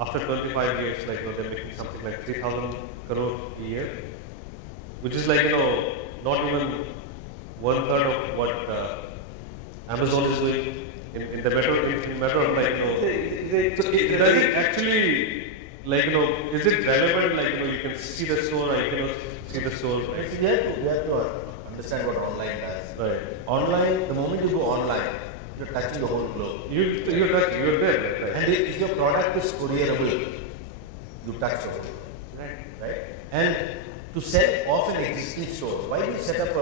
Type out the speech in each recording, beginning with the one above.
after 25 years, like, they're making something like 3,000 crore a year, which is like, not even one third of what Amazon is doing in the metro, in metro, like, so does it actually, like, is it relevant, like, you can see the store, or you cannot see the store? Right? You have to understand what online does. Right. Online, the moment you go online, you're touching the whole globe. You're there, right? And if your product is courierable, you touch the whole. Right? And to sell off an existing store, why do you set up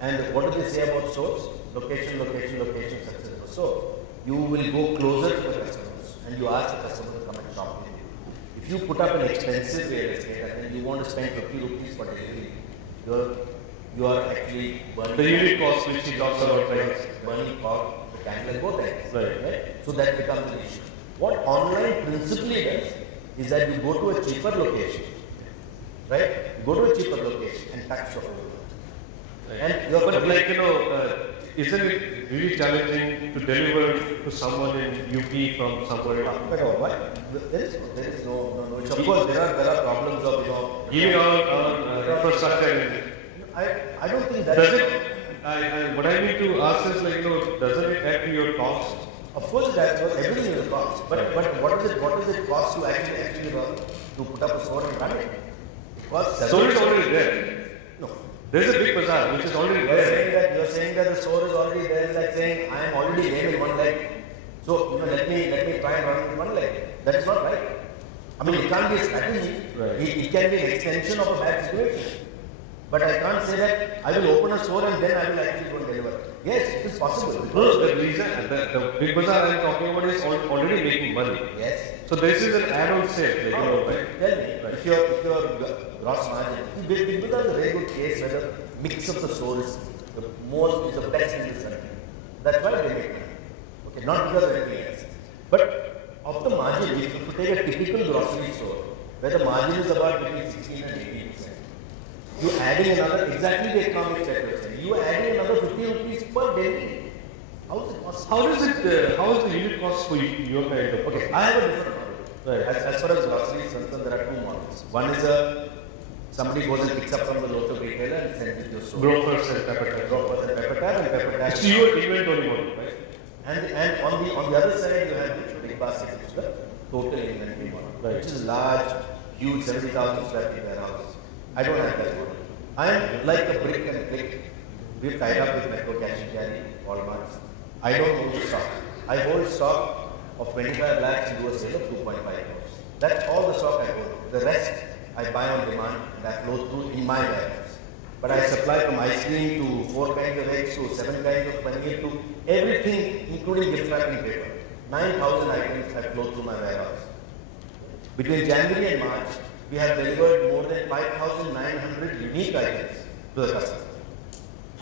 and what do they say about stores? Location, location, location, success of the store. You will go closer to the customers and you ask the customer to come and shop with you. If you put up an expensive real estate and then you want to spend 50 rupees for delivery, you are actually burning the unit cost which he talks about, right? Burning power, the candle at both ends. Right. So that becomes an issue. What online principally does is that you go to a cheaper location, right? You go to a cheaper location and touch the whole world. Right. And you're but like, isn't it really challenging to deliver to someone in UP from somewhere? Why? There is no issue. Of course, there are problems of giving our infrastructure. I don't think that. Does it? What I need to ask is, like, doesn't it add to your cost? Of course, it adds. Everything will cost. But what does it cost to actually to put up a store and run it? It costs. Store is already there. No. There's a big bazaar which is already there. You're saying that the store is already there. It's like saying I am already lame in one leg. So let me try and run in one leg. That is not right. I mean, it can't be a strategy. Right. It can be an extension of a bad situation. But I can't say that I will open a store and then I will actually go and deliver. Yes, it is possible. No, the reason, the big bazaar I am talking about is already making money. Yes. So this is an add-on sale. Like, Tell me, if your gross margin, Big Bazaar is a very good case where the mix of the store is the best in this country. That's why they make money. Okay, not because of anything else. But of the margin, if you take a typical grocery store, where the margin is about between 16 and 18%, you are adding another, exactly the economics that you are saying, you are adding another 50 rupees per day. How is it possible? how is the unit cost for your kind of? Okay, I have a different model. Right. As far as grocery is concerned, there are two models. One is somebody goes and picks up from the local retailer and sends it to your store. Grocers and Pepper Tap. Grocers and Pepper Tap, and Pepper Tap. It's your inventory model, right? And on the other side, you have the big basket, which is the total inventory model, Right. which is large, huge, 70,000 square feet warehouse. I don't have that model. I am like a brick and click. We've tied up with Metro Cash and Carry, Walmart. I don't hold stock. I hold stock of 25 lakhs and do a sale of 2.5 crores. That's all the stock I hold. The rest I buy on demand and I flow through in my warehouse. But I supply from ice cream to 4 kinds of eggs to 7 kinds of paneer to everything, including gift wrapping paper. 9,000 items I flow through my warehouse. Between January and March, we have delivered more than 5,900 unique items to the customer.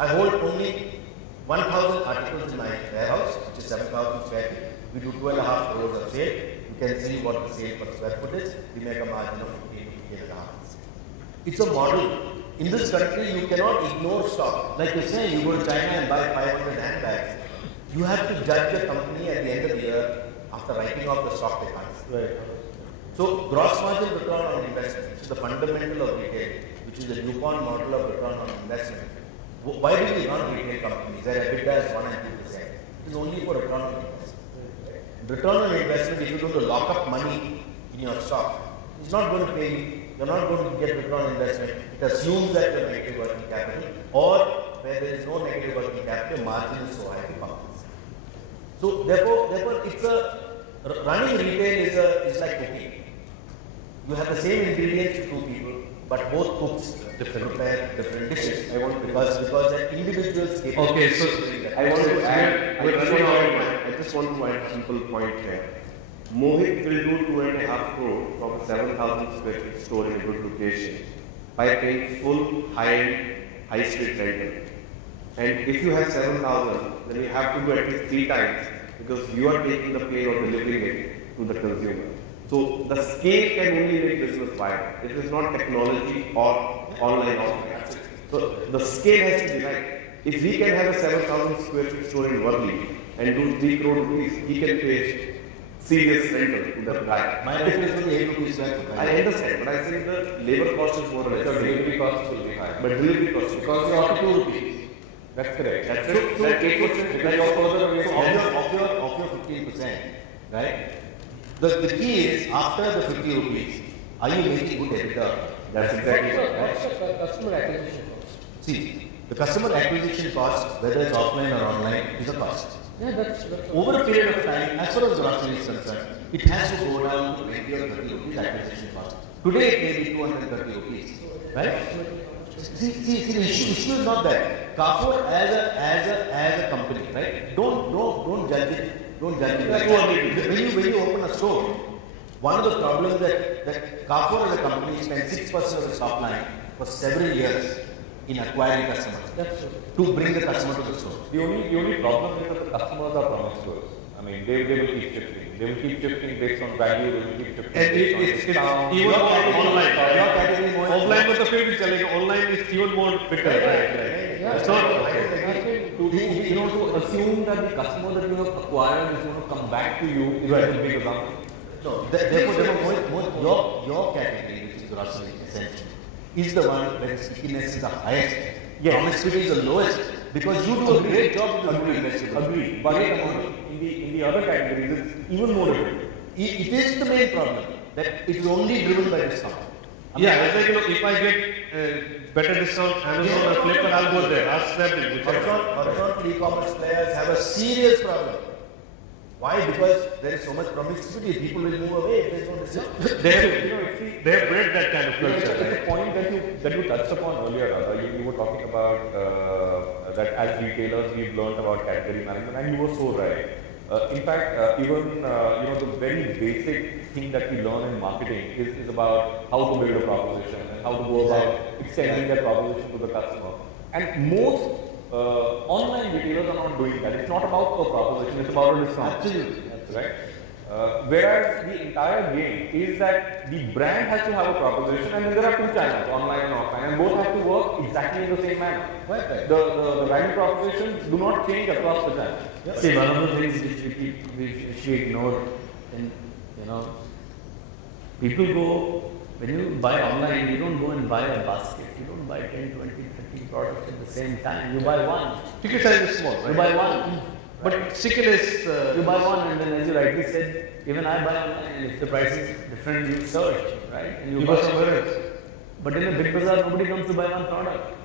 I hold only 1,000 articles in my warehouse, which is 7,000 square feet. We do 2.5 crores of sale. You can see what the sale per square foot is. We make a margin of 15 to 15.5. It's a model. In this country, you cannot ignore stock. Like you say, you go to China and buy 500 handbags. You have to judge the company at the end of the year after writing off the stock they can't. Right. So, gross margin return on investment, which is the fundamental of retail, which is the DuPont model of return on investment. Why do we run retail companies? Their EBITDA is 1 and 2%. It is only for return on investment. Return on investment, if you're going to lock up money in your stock, it's not going to pay you. You're not going to get return on investment. It assumes that you have negative working capital, or where there is no negative working capital, margin is so high to compensate. So, therefore, it's running retail is like cooking. You have the same ingredients to two people, but both cooks prepare different dishes. Because the individuals. Okay, so I want to add. I just want to add a simple point here. Mohit will do 2.5 crore from a 7,000 square feet store in a good location by paying full high street rental. And if you have 7,000, then you have to do at least 3 times because you are taking the pain of delivering it to the consumer. So the scale can only make business viable. It is not technology or online offering. So the scale has to be right. If we can have a 7,000 square feet store in Worli and do 3 crore rupees, he can pay serious rental to the guy. My rental is only 8 rupees square foot. I understand, but I think the labor cost is more or less. The delivery costs will be high. But delivery cost, Because you have 2 rupees. That's correct. that's So, it. so, That so, 8%. Because you're further away so of your 15%, right? The key is after the 50 rupees, are you making good EBITDA? That's exactly right. What's the customer acquisition cost? See, the customer acquisition cost, whether it's offline or online, is a cost. Yeah, that's Over a period of time, as far as grocery is concerned, it has to go down to 20 or 30 rupees acquisition cost. Today it may be 230 rupees, right? See, the issue is not that. Carrefour as a company, right? Don't judge it. Don't judge it. When you open a store, one of the problems that Carrefour as a company spends 6% of its top line for several years in acquiring customers that's to bring the customer to the store. The only problem is that the customers are promiscuous. I mean, they will keep shifting. They will keep shifting based on value. They will keep shifting And based on it's discount. even more online. Your category more. Offline with the field is selling, online is even more bitter. Right? yeah. It's not To assume that the customer that you have acquired is going to come back to you is a big assumption. No, therefore, your category, which is grocery, essentially, is the one where stickiness is the highest. Yes. Promiscuity is the lowest because you do a great job with the fruit and vegetables. Agreed. But in the other categories, it's even more difficult. It is the main problem that it is only driven by discount. Yeah, it's like, if I get better discount, Amazon or Flipkart, I'll go there. Ask Snapdeal, whichever. Horizontal e-commerce players have a serious problem. Why? Because there is so much promiscuity. People will move away if there is no discount. They have bred that kind of culture. It's Right? a point that you touched upon earlier, Radha. You were talking about that as retailers we've learned about category management, and you were so right. In fact, even the very basic thing that we learn in marketing is about how to build a proposition and how to go about extending that proposition to the customer. And most online retailers are not doing that. It's not about a proposition; it's about a discount. Absolutely. Right? Whereas the entire game is that the brand has to have a proposition, and then there are two channels, online and offline, and both have to work exactly in the same manner. Right. The value propositions do not change across the channels. See, one of the things which we ignore, and people go, when you buy online, you don't go and buy a basket. You don't buy 10, 20, 30 products at the same time. You buy one. Ticket size is small, You right? buy one. But stickiness, You buy one, and then as you rightly said, even I buy online, and if the price is different, you search, right? And you go somewhere else. But in a big bazaar, nobody comes to buy one product.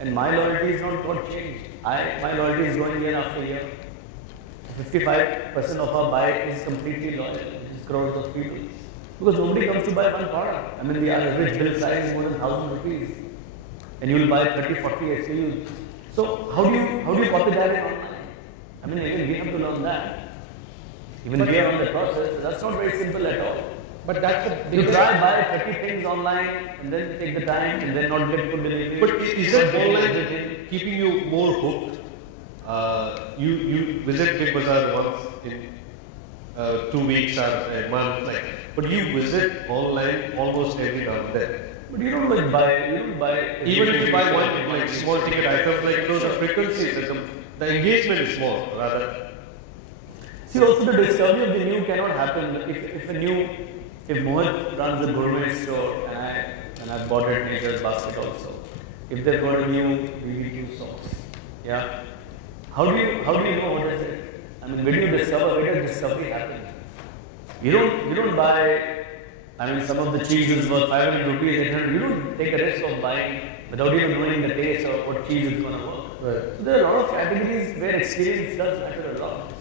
And my loyalty is not got changed. My loyalty is growing year after year. 55% of our buy is completely loyal, which is crores of people. Because nobody comes to buy one product. I mean, the average bill size is more than 1,000 rupees. And you will buy 30, 40 SKUs. So how do you copy that in online? I mean, even we have to learn that. Even we are on the process. That's not very simple at all. But that's the You biggest. try buy 30 things online and then take the time and then not get food delivery. But is it Not get online everything. keeping you more hooked? You visit Big Bazaar once in 2 weeks or a month, but you visit online almost every now and then. But you don't buy. Even if you buy one small ticket items, the frequency, the engagement is small rather. See, also the discovery of the new cannot happen if Mohit runs a gourmet store and I bought it Nature's Basket also. If they've got a new BBQ sauce, yeah. How do you know what is it? I mean, when do you discover? Where does discovery happen? You don't buy. I mean, some of the cheese is worth 500 rupees, 800. You don't take a risk of buying without even knowing the taste of what cheese is going to work. Right. So there are a lot of categories where experience does matter a lot.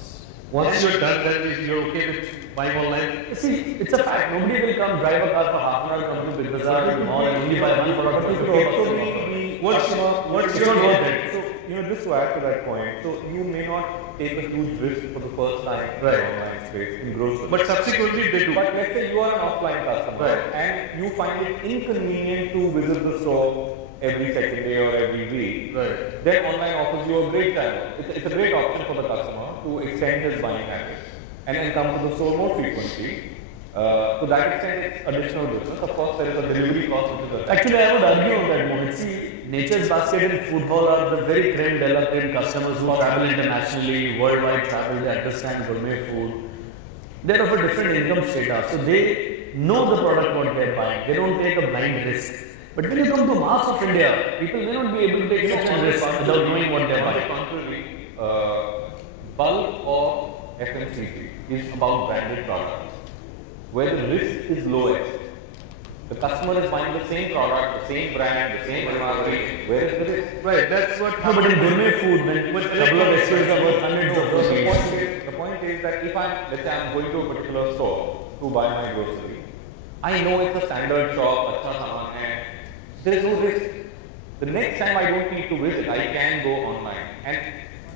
Once you're done, then you're okay with buying online. See, it's a fact. Nobody will come drive a car for half an hour, come to Big Bazaar to the mall and only buy one product. But it could also be What's It's your not worth take? it. So, just to add to that point, so you may not take a huge risk for the first time in the Right. online space in grocery. But subsequently they do. But let's say you are an offline customer Right. and you find it inconvenient to visit the store every second day or every week, Right. then online offers you a great channel. It's a great option for the customer to extend his buying habit and then come to the store more frequently. To that extent, it's additional business. Of course, there is a delivery cost which is a Actually, I would argue on that, Mohit. See, Nature's Basket and Food Hall are the very creme de la creme customers who travel internationally, worldwide travel, they understand gourmet food. they're of a different income strata, so they know the product what they're buying. They don't take a blind risk. But when you come to mass of India, people may not be able to take such a risk without knowing what they're On the buying. contrary, bulk of FMCG is about branded products, where the risk is lowest. The customer is buying the same product, the same brand, the same MRP. Where is the risk? Right, that's what No, but in happened. gourmet food, when But couple of SKUs are worth hundreds of rupees. The point is that if let's say I'm going to a particular store to buy my grocery, I know it's a standard shop, अच्छा सामान है. There is no risk. The next time I don't need to visit, I can go online. And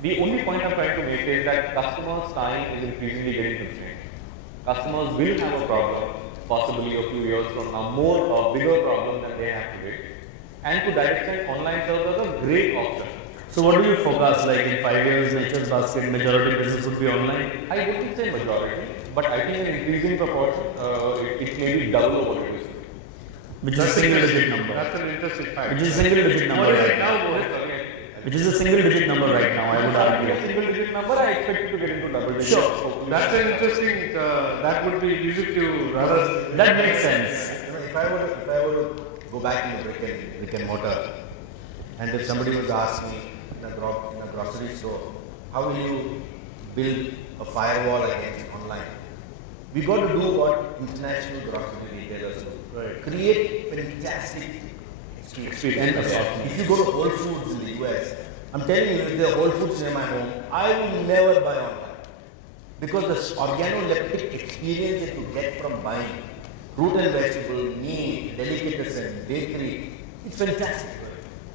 the only point I'm trying to make is that customers' time is increasingly getting constrained. Customers will have a problem, possibly a few years from now, more or bigger problem than they have today. And to that extent, online serves as a great option. So what do you forecast, like in 5 years, Nature's Basket majority business would be online? I wouldn't say majority, but I think in increasing proportion, it may be double what it is. Which is a single digit number. That's an interesting fact. Which is a single digit number What is right it now. now, Mohit? Which is a single digit number right now, I would A argue. single digit number, I expect it to get into double digits. Sure. That's an interesting, that would be easy to rather. That makes sense. You know, if I were to go back in the brick and mortar, and if somebody was to ask me in a grocery store, how will you build a firewall against online? We got to do what international grocery retailers do. Right. Create fantastic experience. And assortment. If you go to Whole Foods in the US, I'm telling you, if there are Whole Foods near my home, I will never buy online. Because the organoleptic experience that you get from buying fruit and vegetable, meat, delicatessen, bakery, it's fantastic.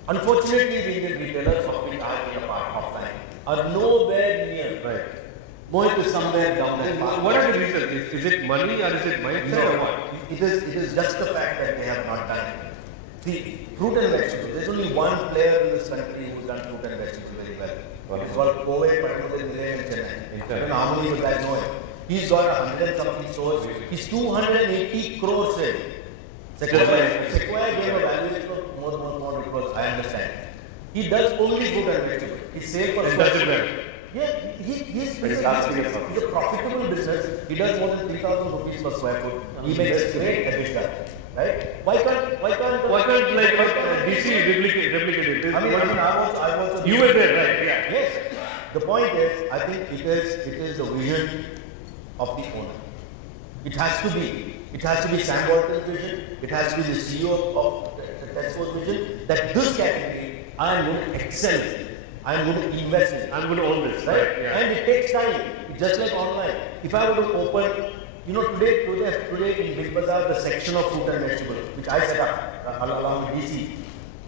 Unfortunately, the Indian retailers of which I take a part offline are nowhere near. Right. Mohit is somewhere down that path. What are the reasons? Is it money or is it mindset or what? It is just the fact that they have not done it. See, fruit and vegetable, there's only one player in this country who's done fruit and vegetable very well. It's called Kovet Patel in Chennai. I don't know how many of you guys know him. He's got 100 and something stores. He's 280 crores in. Sequoia gave a valuation of more than 400 crores, I understand. He does only fruit and vegetable. His sale per And square does it foot. well. Yeah, he's Fantastic. a profitable business. He does more than 3,000 rupees per square foot. He makes great EBITDA, right? Why can't Why can't like DC replicate it? I mean, I've also. You were there, right? Yeah. Yes. The point is, I think it is the vision of the owner. It has to be. It has to be Sam Walton's vision. It has to be the CEO of the Tesco's vision that this category I am going to excel in. I am going to invest in it. I'm going to own this, Right? right? Yeah. And it takes time. It's just like online. If I were to open, you know, today in Big Bazaar, the section of fruit and vegetable, which I set up along with DC,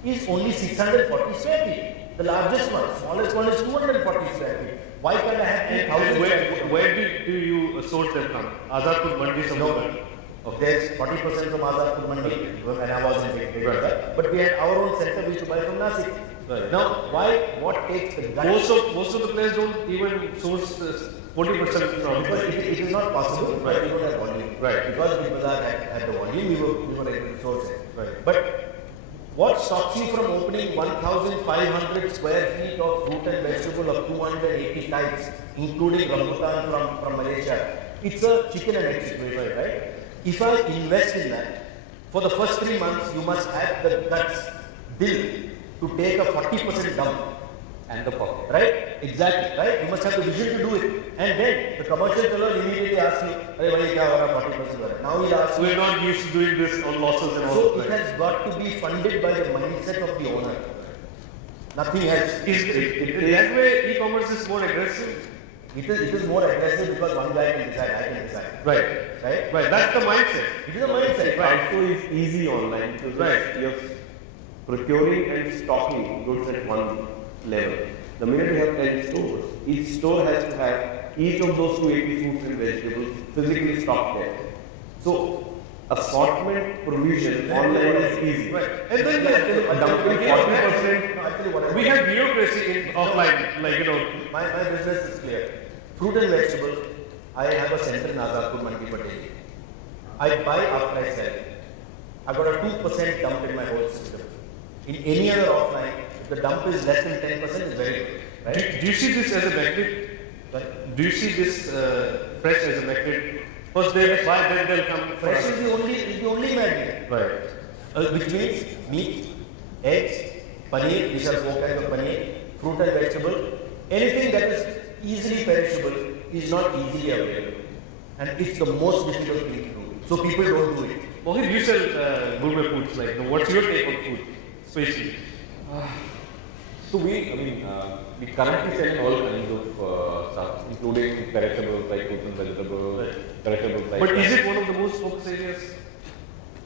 is only 640 square feet. The largest one, smallest one is 240 square feet. Why can't I have 2,000 square feet? Where do you source them from? Azadpur Mandi somewhere? There's 40% from Azadpur Mandi when I was in Big Bazaar. But we had our own center we used to buy from Nasik. Right. Now, what takes the guts? Most of the players don't even source 40% from. Because it is not possible, but we don't have volume. Right. Because Big Bazaar had the volume, we were able to source it. Right. But what stops you from opening 1,500 square feet of fruit and vegetable of 280 types, including rambutan from Malaysia? It's a chicken and egg situation, right? If I invest in that, for the first 3 months, you must have the guts, dill, to take a 40% dump. And the pocket. Right? Exactly. Right? You must have the vision to do it. And then the commercial fellow immediately asks me, "Hey, bhai, kya ho raha? 40% ho raha hai." Now he'll ask me. We're not used to doing this on losses and all So that. it has got to be funded by the mindset of the owner. Nothing else. That way e-commerce is more aggressive. It is more aggressive because one guy can decide, I can decide. Right. Right? Right. That's the mindset. It is a mindset. It also is easy online because Right. you're procuring and stocking goods at one level. The minute you have 10 stores, each store has to have each of those 280 fruits and vegetables physically stocked there. So assortment provision online is easy. Right. And then Dumping 40%. No, actually what we have bureaucracy in offline, like My business is clear. Fruit and vegetable, I have a center in Azadpur Mandi Pateli. I buy after I sell. I got a 2% dump in my whole system. In any other offline, if the dump is less than 10%, it's very good. Right? Do you see this as a benefit? Right? Do you see this fresh as a method. First they will buy, then they'll come for Fresh us. is the only magnet. Right. Which means meat, eggs, paneer, these are four kinds of paneer, fruit and vegetable. Anything that is easily perishable is not easily available. And it's the most difficult thing to do. So people don't do it. Mohit, you sell gourmet foods, like, what's your take on food, especially? So we currently sell all kinds of stuff, including perishables like fruits and vegetables, perishables like. But is it one of the most focus areas?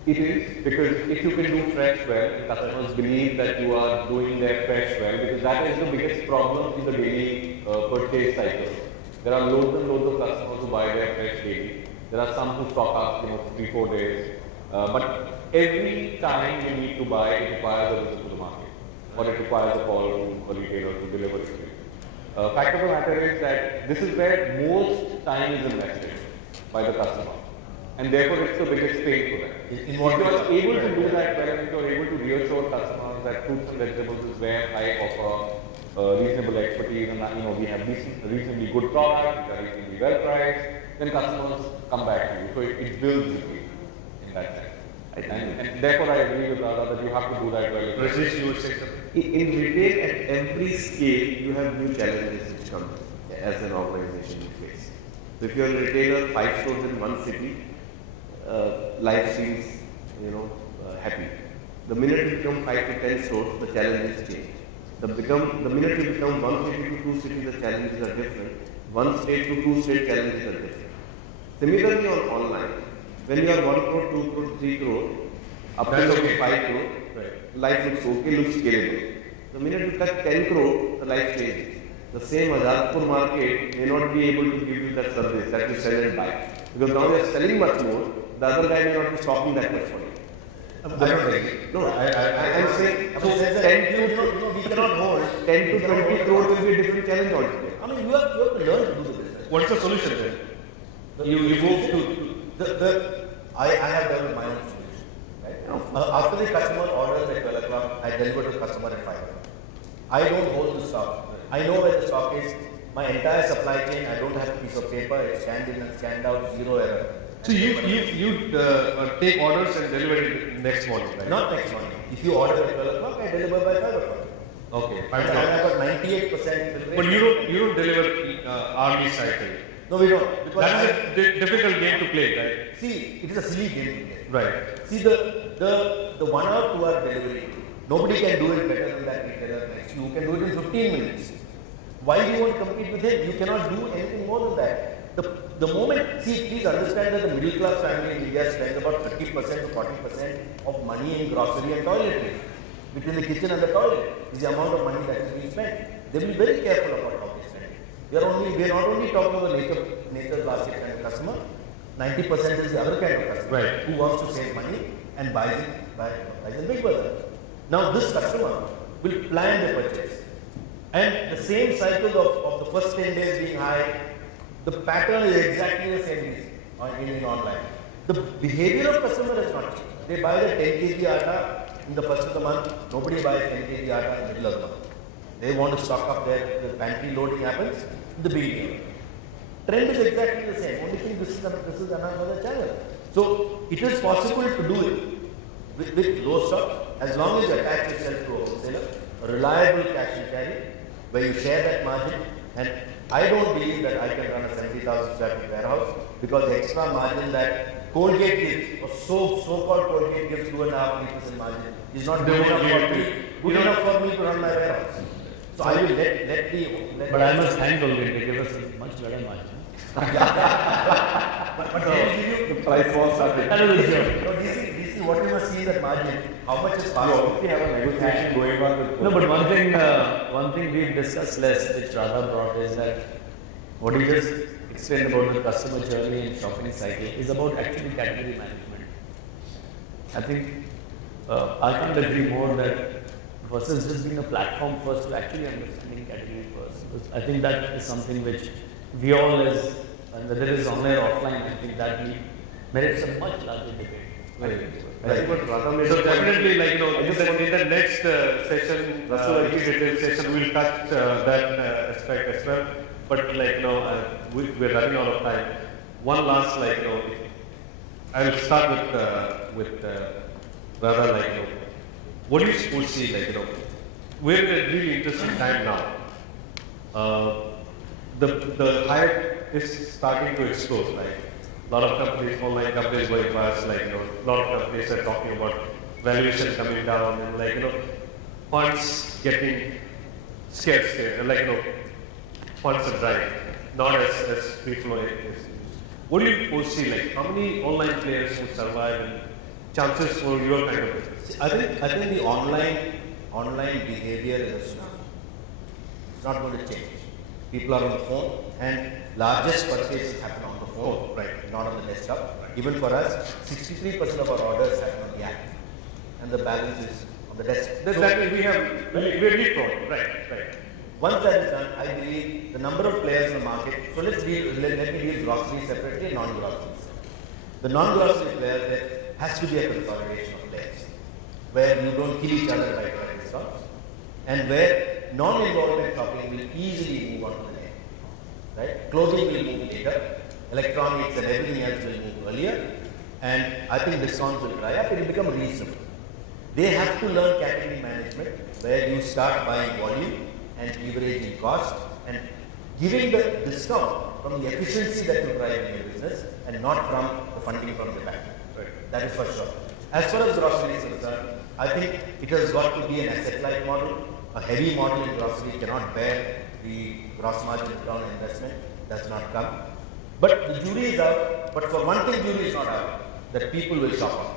It is, because if you can do fresh well, customers believe that you are doing their fresh well, because that is the biggest problem in the daily purchase cycle. There are loads and loads of customers who buy their fresh daily. There are some who stock up, 3-4 days. But every time you need to buy, it requires a visit to the market, or it requires a call to a retailer to deliver it to you. Fact of the matter is that this is where most time is invested by the customer, and therefore it's the biggest pain for them. If you are able to do that well, if you are able to reassure customers that fruits and vegetables is where I offer reasonable expertise, and we have reasonably good products, which are reasonably well priced, then customers come back to you. So it builds with you in that sense. And therefore I agree with Radha that you have to do that well. Rajesh, you would say something? In retail, at every scale, you have new challenges which come as an organization you face. So if you are a retailer, 5 stores in one city, life seems, happy. The minute you become 5 to 10 stores, the challenges change. The minute you become 1 city to 2 cities, the challenges are different. 1 state to 2 state challenges are different. Similarly on online, when you are 1 crore, 2 crore, 3 crore, up to 5 crore, life looks okay, looks scalable. The minute you touch 10 crore, the life changes. The same Azadpur market may not be able to give you that service that you sell and buy. Because now they are selling much more, the other guy may not be stocking that much for you. I don't agree. No, I am saying, so So 10 we cannot hold 10 to 20 crore will be a different challenge altogether. I mean, you have to learn to do the business. What's the solution then? You move to. I have developed my own solution. Right? After the customer orders at 12 o'clock, I deliver to the customer at 5 o'clock. I don't hold the stock. I know where the stock is. My entire supply chain, I don't have a piece of paper. It's scanned in and scanned out, zero error. So you take orders and deliver it next morning, right? Not next morning. If you order at 12 o'clock, I deliver by 5 o'clock. Okay, And 5 I o'clock. have got 98% fill But rate. you don't deliver hourly cycle. No, we don't. Because That is a difficult game to play, right? see, it is a silly game to play. Right. See, the 1 hour, 2 hour delivery, nobody can do it better than that retailer next to you. Who can do it in 15 minutes. Why do you want to compete with him? You cannot do anything more than that. The moment, see, please understand that the middle class family in India spends about 30% to 40% of money in grocery and toiletry. Between the kitchen and the toilet is the amount of money that is being spent. They will be very careful about how they spend it. We are not only talking about nature's basket kind of customer, 90% is the other kind of customer Right. who wants to save money and buys in big bazaar. Now this customer will plan the purchase. And the same cycle of the first 10 days being high, the pattern is exactly the same in online. The behavior of customer has not changed. They buy the 10 kg atta in the first of the month, nobody buys 10 kg atta in the middle of the month. They want to stock up the pantry loading happens in the beginning. Trend is exactly the same. Only thing this is another channel. So it is possible to do it with low stock as long as you attach yourself to a wholesaler, a reliable cash and carry, where you share that margin. And I don't believe that I can run a 70,000 square feet warehouse because the extra margin that Colgate gives, or so-called Colgate gives 2.5% margin, is not good enough for me to run my warehouse. So I will let the. But I must thank Colgate, they give us a much better margin. But they will give you. The price was started. That is sure. No, this is what you must see that margin. How much is You passed? obviously have a negotiation going on with. No, but one thing we've discussed less, which Radha brought, is that what you just explained about the customer journey and shopping cycle is about actually category management. I think I can't agree more that versus just being a platform first to actually understanding category first. Because I think that is something which we all as, and whether it is online or offline, I think that merits a much larger debate. I think what Radha made So a point- definitely, in the next Russell, session, detailed session, we'll touch that aspect as well. But we're running out of time. one last, I'll start with Radha, what do you foresee, we're in a really interesting time now. The hype is starting to explode, a lot of companies, online companies going past, a lot of companies are talking about valuation coming down and funds getting scarce here, funds are dry, not as free flow is. What do you foresee, how many online players will survive and chances for your kind of business? I think the online behavior is a tsunami. It's not going to change. People are on the phone, and largest purchases happen on the phone, right, not on the desktop. Even for us, 63% of our orders happen on the app, and the balance is on the desktop. That means we're leapfrogging, right. Once that is done, I believe the number of players in the market. So let me deal grocery separately and non-grocery separately. The non-grocery player, there has to be a consolidation of players, where you don't kill each other by trying discounts, and where non-involvement shopping will easily move on to the next. Right? Clothing will move later, electronics and everything else will move earlier, and I think discounts will dry up. It will become reasonable. They have to learn category management, where you start buying volume and leveraging cost and giving the discount from the efficiency that you drive in your business and not from the funding from the bank. Right. That is for sure. As far as grocery is concerned, I think it has got to be an asset-light model. A heavy model in grocery cannot bear the gross margin return on investment, does not come. But the jury is out. But for one thing, jury is not out, that people will shop up.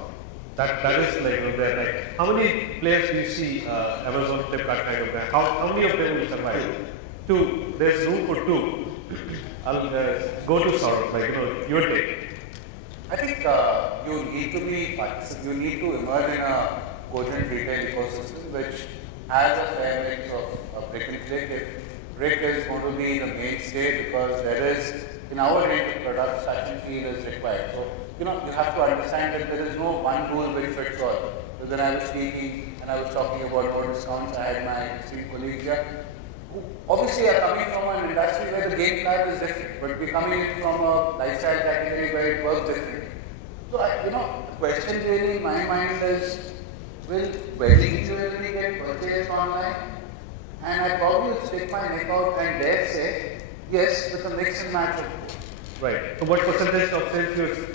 That is there. How many players do you see Amazon, Flipkart kind of brand? How many of them will survive? Two. There's room for two. I'll go to Saurabh, your take. I think you need to emerge in a cogent retail ecosystem which has a fair mix of brick and click. If brick is going to be the mainstay, because there is, in our range of products, touch and feel is required. So, you have to understand that there is no one rule which fits all. So when I was speaking and I was talking about no discounts, I had my esteemed colleagues here, who obviously are coming from an industry where the game plan is different, but we're coming in from a lifestyle category where it works differently. So, the question really in my mind is, will wedding jewelry get purchased online? And I probably would stick my neck out and dare say, yes, with a mix and match of both. Right. So what percentage of sales you?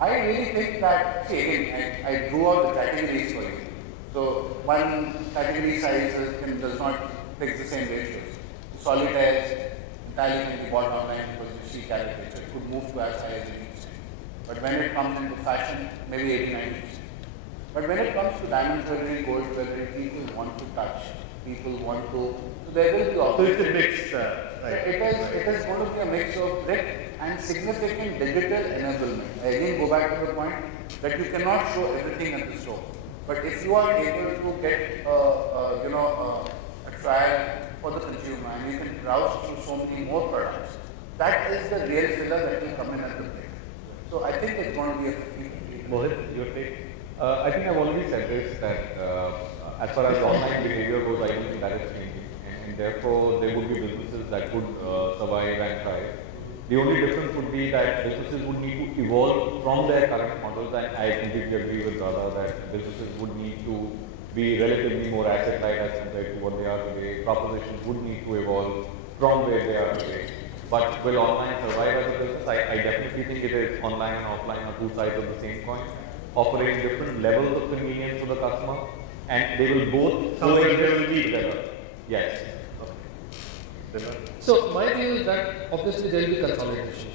I really think that, see again, I drew out the categories for you. So one category size does not fix the same ratios. Solitaires entirely can be bought online because you see calibrates. So it could move to as high as 80%. But when it comes into fashion, maybe 80-90%. But when it comes to diamond jewelry, gold jewelry, people want to touch. People want to. So there will be. So it's a mix. Right. It is going to be a mix of brick and significant digital enablement. I again go back to the point that you cannot show everything at the store. But if you are able to get a trial for the consumer and you can browse through so many more products, that is the real filler that will come in at the break. So I think it's going to be a 50-50. Mohit, your take? I think I've already said this, that as far as online behavior goes, I don't think that is changing. And therefore, there would be businesses that would survive and thrive. The only difference would be that businesses would need to evolve from their current models, and I completely agree with Radha that businesses would need to be relatively more asset-light as compared to what they are today. Propositions would need to evolve from where they are today. But will online survive as a business? I definitely think it is. Online and offline are two sides of the same coin, offering different levels of convenience to the customer, and they will both coexist together. Yes. So my view is that obviously there will be consolidation,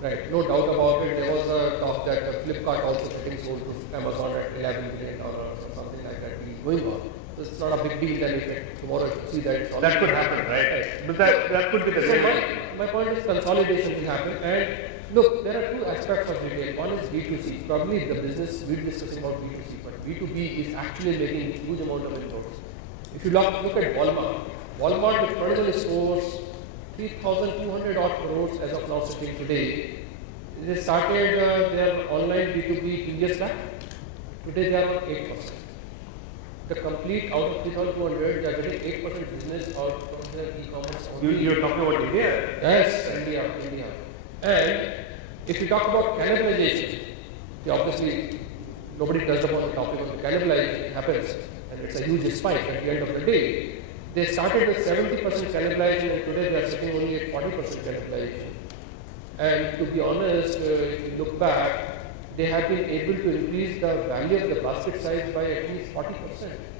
right? No doubt about it. There was a talk that Flipkart also getting sold to Amazon at $11 billion or something like that going on. So it's not a big deal then if tomorrow you see that it's all. That could happen, right? But that could be the So reality. my point is consolidation will happen, and look, there are two aspects of retail. One is B2C. Probably the business we're discussing about B2C, but B2B is actually making huge amount of inroads. If you look at Walmart with 21 stores, 3,200 odd crores as of now sitting today. They started their online B2B 2 years back. Today they are on 8%. The complete out of 3,200, they are getting 8% business out from their e-commerce. You're talking about India? Yes, India. And If you talk about cannibalization, obviously nobody touched upon the topic of the cannibalization happens, and it's a huge spike at the end of the day. They started with 70% cannibalization, and today they are sitting only at 40% cannibalization. And to be honest, if you look back, they have been able to increase the value of the basket size by at least 40%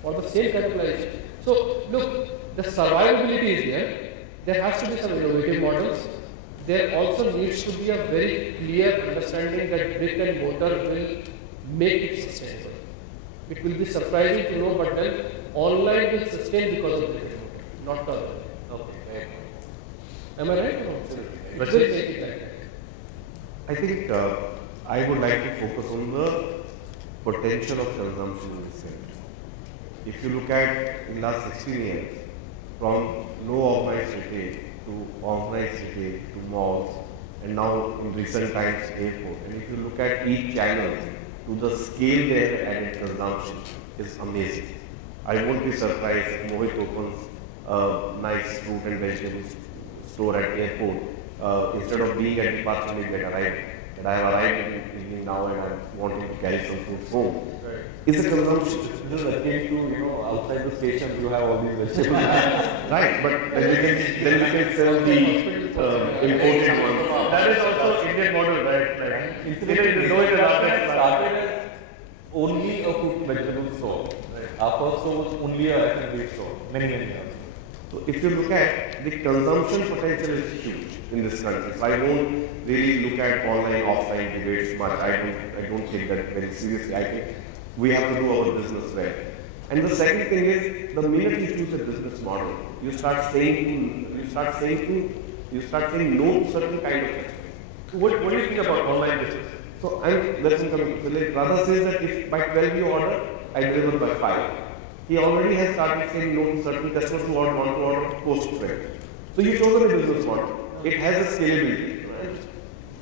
for the same cannibalization. So look, the survivability is there. There has to be some innovative models. There also needs to be a very clear understanding that brick and mortar will make it sustainable. It will be surprising to know, but then online will sustain because of brick and mortar, not the other way. Okay, Am I right? No. It will make it like that. I think I would like to focus on the potential of consumption in this sector. If you look at in last 16 years, from no organized retail to organized retail to malls, and now in recent times airport, and if you look at each channel to the scale they have added consumption is amazing. I won't be surprised if Mohit opens a nice fruit and vegetables store at airport instead of being at department get arrived. And I have arrived in the evening now and I'm wanting to carry some food home. Right. It's a consumption. This is akin to, outside the station you have all these vegetables. Right, but then you can sell the imported ones. That is also Indian model, right? Like, Incidentally, started as only a fruit and vegetable store. Our first store was only a F&B store, many years. So if you look at the consumption potential is huge in this country. So I don't really look at online, offline debates much. I don't take that very seriously. I think we have to do our business well. And the second thing is the minute you choose a business model, you start saying no to certain kind of things. what do you think about online business? So let's come to Philip. Radha says that if by 12 you order, I deliver by 5. He already has started saying no to certain customers who want to order post-trade. So you've chosen a business model. It has a scalability. Right?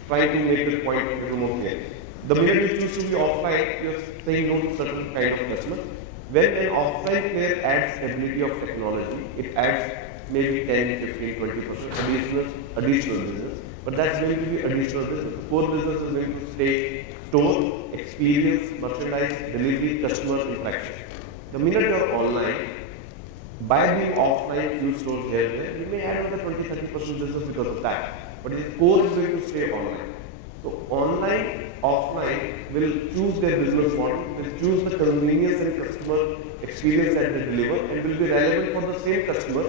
Trying to make this point a little more clear. The minute you choose to be offline, you're saying no to certain kind of customer. When an offline player adds ability of technology, it adds maybe 10, 15, 20% additional business. But that's going to be additional business. The core business is going to stay store, experience, merchandise, delivery, customer interaction. The minute you're online, by being offline, few stores here and there, you may add another 20-30% business because of that. But the core is going to stay online. So online, offline will choose their business model, will choose the convenience and customer experience that they deliver, and will be relevant for the same customer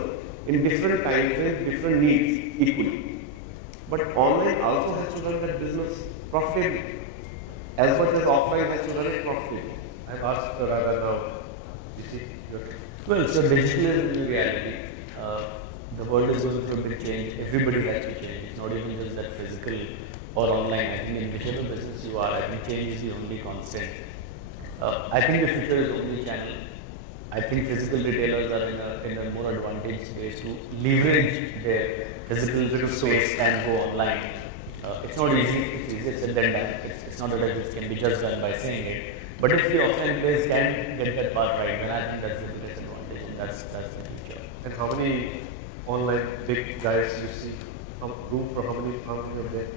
in different time frames, different needs equally. But online also has to run that business profitably, as much as offline has to run it profitably. I've asked Radha now. You see, Well, so digital is the new reality. The world is going through a big change. Everybody has to change. It's not even just that physical or online. I think in whichever business you are, I think change is the only constant. I think the future is only channel. I think physical retailers are in a more advantaged space to leverage their physical space and go online. It's not easy. It's easier said than done. It's not that this can be just done by saying it. But if the offline players can get that part right, then I think that's the biggest advantage, and that's the future. and how many online big guys you see? Room for how many of them?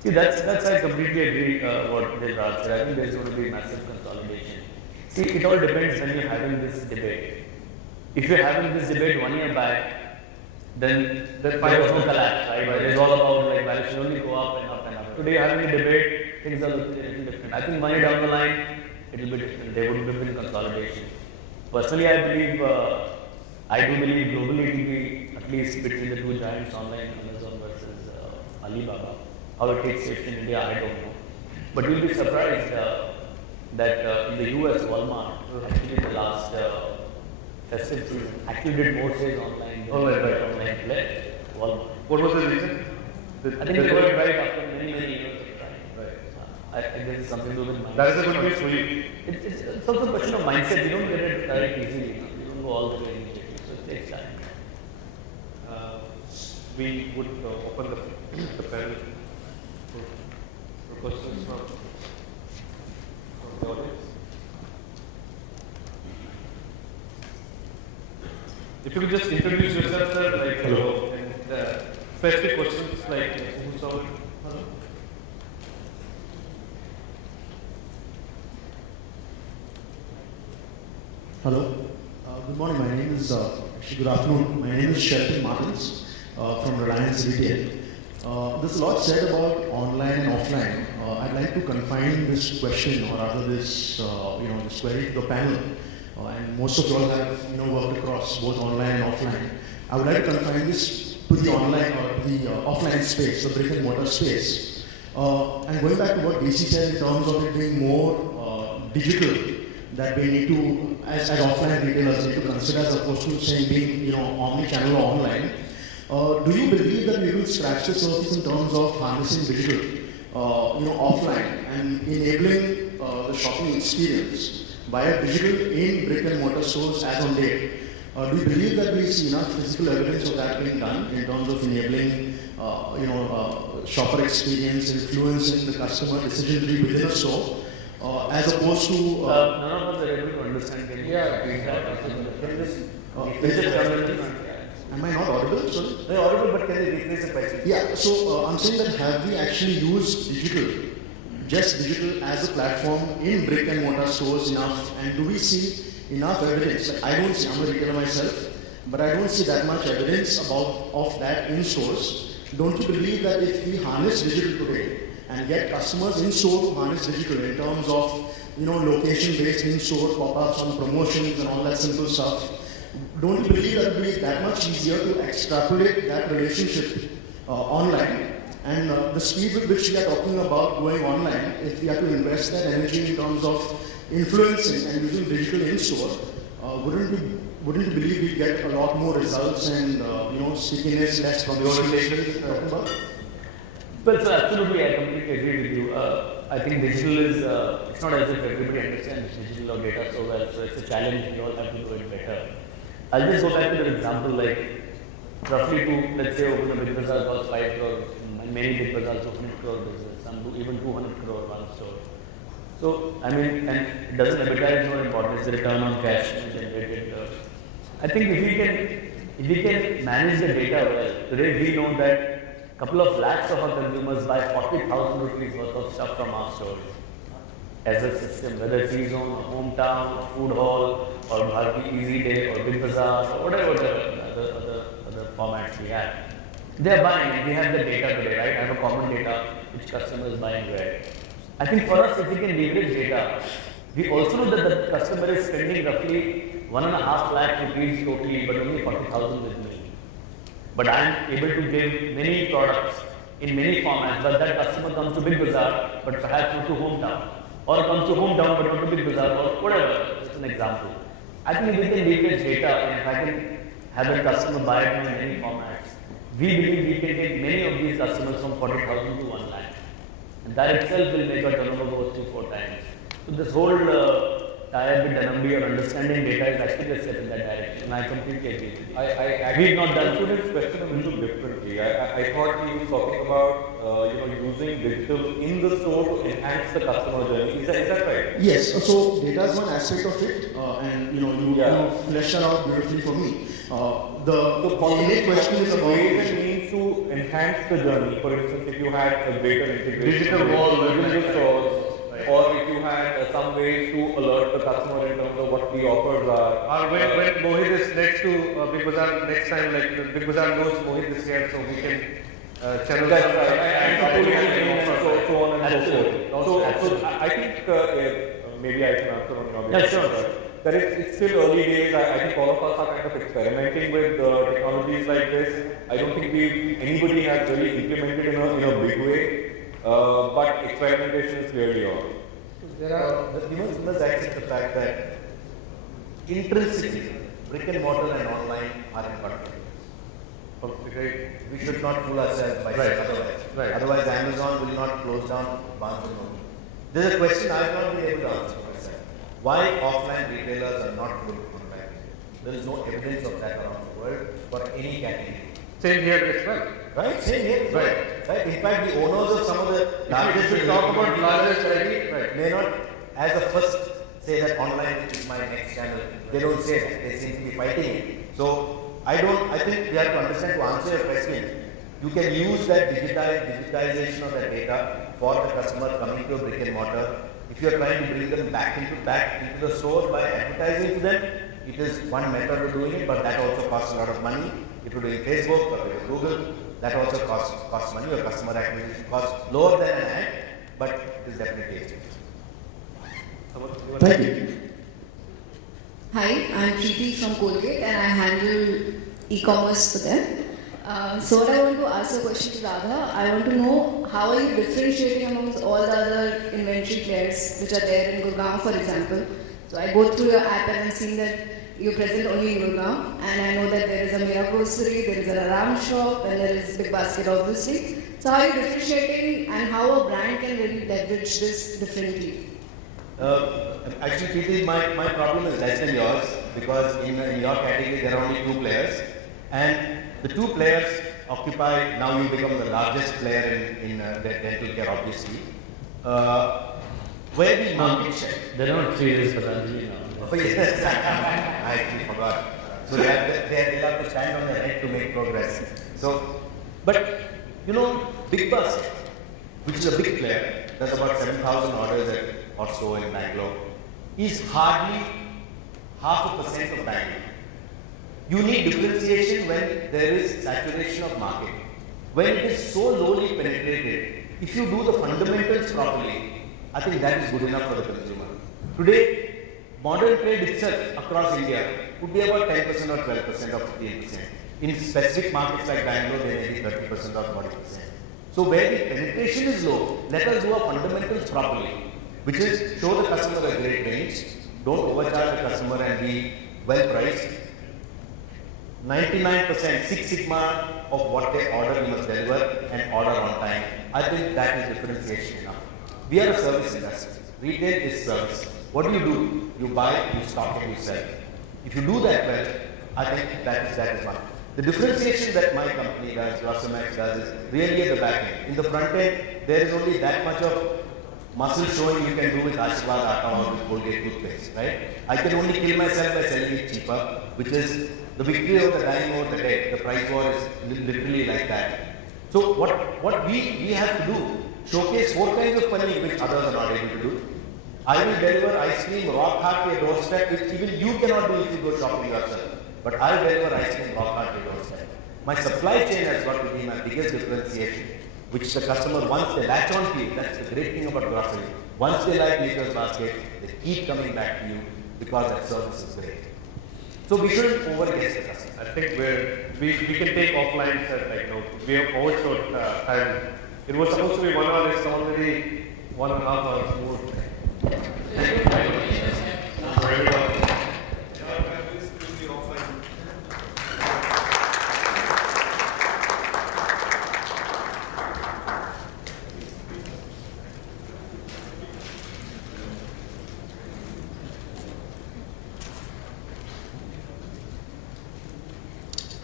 See, that's I completely agree what Raj said. I think there's going to be massive consolidation. See, it all depends when you're having this debate. If you're having this debate 1 year back, then there was no collapse, right? But it's all about like value should only go up and up and up. Today you're having a debate, things are looking a little different. I think 1 year down the line, it will be different. There would have been consolidation. Personally, I do believe globally it will be at least between the two giants online, Amazon versus Alibaba. How it takes shape in India, I don't know. But you'll be surprised that in the US, Walmart, actually the last festive season, actually did more sales online than online play. Walmart. What was the reason? I think they were right after many years of time. I think there is something to do with mindset. That is a good news for you. It's also a question of mindset. You don't get it right easily. You don't go all the way immediately. So it takes time. We would open the panel for questions from the audience. If you could just introduce yourself, sir, like hello, and specific questions like who's over. Hello. Good morning. My name is, actually good afternoon. My name is Shelton Martins from Reliance Retail. There's a lot said about online and offline. I'd like to confine this question, or rather this, this query to the panel. And most of you all have, worked across both online and offline. I would like to confine this to the online or the offline space, the brick and mortar space. And going back to what DC said in terms of it being more digital, that we need to, as offline retailers, need to consider as opposed to saying being, omni-channel or online. Do you believe that we will scratch the surface in terms of harnessing digital, offline and enabling the shopping experience via digital in brick and mortar stores as on date? Do you believe that we see enough physical evidence of that being done in terms of enabling, shopper experience, influencing the customer decision tree within a store? As opposed to none of us are able to understand. Am I not audible? Sorry. No, audible, but can you rephrase the question? Yeah. So I'm saying that have we actually used just digital as a platform in brick and mortar stores enough, and do we see enough evidence? Like, I don't see. I'm a retailer myself, but I don't see that much evidence of that in stores. Don't you believe that if we harness digital today and get customers in store to harness digital in terms of, location-based in-store pop-ups on promotions and all that simple stuff, don't you believe that it would be that much easier to extrapolate that relationship online? And the speed with which we are talking about going online, if we have to invest that energy in terms of influencing and using digital in-store, wouldn't you believe we get a lot more results and, stickiness, less conversation? Well, so absolutely, I completely agree with you. I think digital is, it's not as if everybody understands digital or data so well, so it's a challenge, we all have to do it better. I'll just go back to the example, like roughly to, let's say, open a big bazaar costs 5 crore, many big bazaars open 100 crore business, some do even 200 crore one store. So, I mean, and it doesn't EBITDA is more important, it's the return on cash generated. I think if we can manage the data well, today we know that couple of lakhs of our consumers buy 40,000 rupees worth of stuff from our stores as a system, whether it's E-Zone or Hometown or Food Hall or Bharti Easy Day or Big Bazaar or whatever other formats we have. They are buying, we have the data today, right? I have a common data which customer is buying where. I think for us, if we can leverage data, we also know that the customer is spending roughly 1.5 lakh rupees totally, but only 40,000 with me. But I am able to give many products in many formats, but that customer comes to Big Bazaar, but perhaps not to Hometown. Or comes to Hometown, but not to Big Bazaar, or whatever. Just an example. I think if we can leverage data, and if I can have a customer buy it in many formats, we believe we can get many of these customers from 40,000 to 1 lakh. And that itself will make our turnover go 3-4 times. So this whole tie-up with Dhanambi or understanding data is actually a step in that direction, and I completely agree with you. We've not done this question a little differently. I thought he was talking about using digital in the store to enhance the customer journey. Is that right? Yes. So data is one aspect of it, and you flesh that out beautifully for me. The main question is about ways and means to enhance the journey. For instance, if you had a greater integration, digital wall within the stores. Or if you had some ways to alert the customer in terms of what the offers are. Or when Mohit is next to Big Bazaar, next time, like the Big Bazaar knows Mohit is here, so we can channel that. And so on and so forth. So I think maybe I can answer on your behalf. Sure. That it's still early days. I think all of us are kind of experimenting with technologies like this. I don't think anybody has really implemented in a big way. But experimentation is clearly on. We must accept the fact that intrinsically, brick and mortar and online are in conflict. Okay. We should not fool ourselves by saying otherwise. Right. Otherwise, Amazon will not close down Barnes & Noble. There is a question I have not been able to answer for myself. Why offline retailers are not good online? There is no evidence of that around the world for any category. Same here as well. Right, same here. Right. In fact, the owners of some of the largest, if we talk about largest category, may not, as a first, say that online is my next channel. They don't say that. They seem to be fighting it. So I think we have to understand, to answer your question, you can use that digitization of that data for the customer coming to a brick and mortar If you are trying to bring them back into the store by advertising to them, it is one method of doing it, but that also costs a lot of money. If you're doing Facebook or Google, that also costs money. Your customer acquisition costs lower than an ad, but it is definitely expensive. Thank you. Hi, I'm Preeti from Colgate and I handle e-commerce for them. So what I want to ask a question to Radha, I want to know how are you differentiating amongst all the other inventory players which are there in Gurgaon, for example. So I go through your app and I'm seeing that you're present only in Gurgaon, and I know that there is a Mira Grocery, there is an Aram shop, and there is Big Basket obviously. So how are you differentiating and how a brand can really leverage this differently? Actually, Preeti, my problem is less than yours, because in your category there are only 2 players, and the 2 players occupy, now you become the largest player in dental care obviously. Where the market share? There are not 3 years for Patanjali now. Oh yes, I actually forgot. So they'll have to stand on their head to make progress. So, but you know, Big Basket, which is a big player, does about 7,000 orders or so in Bangalore, is hardly 0.5% of Bangalore. You need differentiation when there is saturation of market. When it is so lowly penetrated, if you do the fundamentals properly, I think that is good enough for the consumer. Today, modern trade itself across India would be about 10% or 12% or 15%. In specific markets like Bangalore, they may be 30% or 40%. So where the penetration is low, let us do our fundamentals properly, which is show the customer a great range, don't overcharge the customer and be well priced. 99% Six Sigma of what they order you must deliver and order on time. I think that is differentiation enough. We are a service industry. Retail is service. What do? You buy, you stock and you sell. If you do that well, I think that is one. The differentiation that my company does, Glossomax does, is really at the back end. In the front end, there is only that much of muscle showing you can do with Ashirwad Atta or with Colgate toothpaste, right? I can only kill myself by selling it cheaper, which is the victory of the dying over the dead. The price war is literally like that. So what we have to do, showcase 4 kinds of paneer which others are not able to do. I will deliver ice cream rock hard to your doorstep, which even you cannot do if you go shopping yourself. But I will deliver ice cream rock hard to your doorstep. My supply chain has got to be my biggest differentiation, which the customer, once they latch on to you, that's the great thing about grocery. Once they like Nature's Basket, they keep coming back to you because that service is great. So we shouldn't overguess the customer. I think we can take offline, sir, we have overshot time. It was supposed to be 1 hour, it's already 1.5 hours more. For everyone.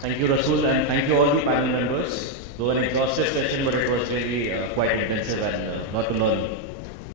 Thank you, Rasool, and thank you all the panel members. Though an exhaustive session, but it was really quite intensive and not to learn